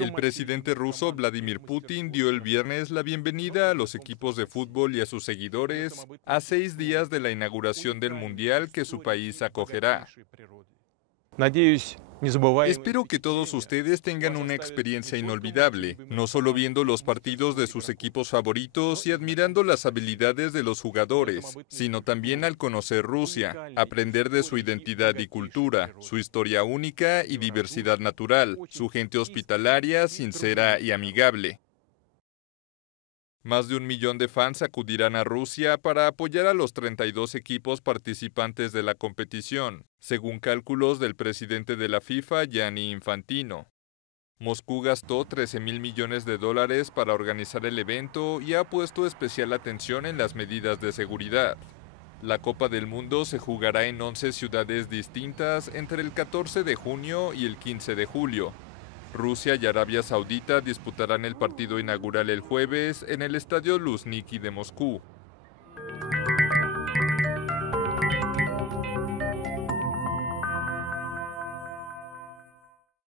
El presidente ruso Vladimir Putin dio el viernes la bienvenida a los equipos de fútbol y a sus seguidores a 6 días de la inauguración del Mundial que su país acogerá. Espero que todos ustedes tengan una experiencia inolvidable, no solo viendo los partidos de sus equipos favoritos y admirando las habilidades de los jugadores, sino también al conocer Rusia, aprender de su identidad y cultura, su historia única y diversidad natural, su gente hospitalaria, sincera y amigable. Más de 1 millón de fans acudirán a Rusia para apoyar a los 32 equipos participantes de la competición, según cálculos del presidente de la FIFA, Gianni Infantino. Moscú gastó 13.000 millones de dólares para organizar el evento y ha puesto especial atención en las medidas de seguridad. La Copa del Mundo se jugará en 11 ciudades distintas entre el 14 de junio y el 15 de julio. Rusia y Arabia Saudita disputarán el partido inaugural el jueves en el estadio Luzhniki de Moscú.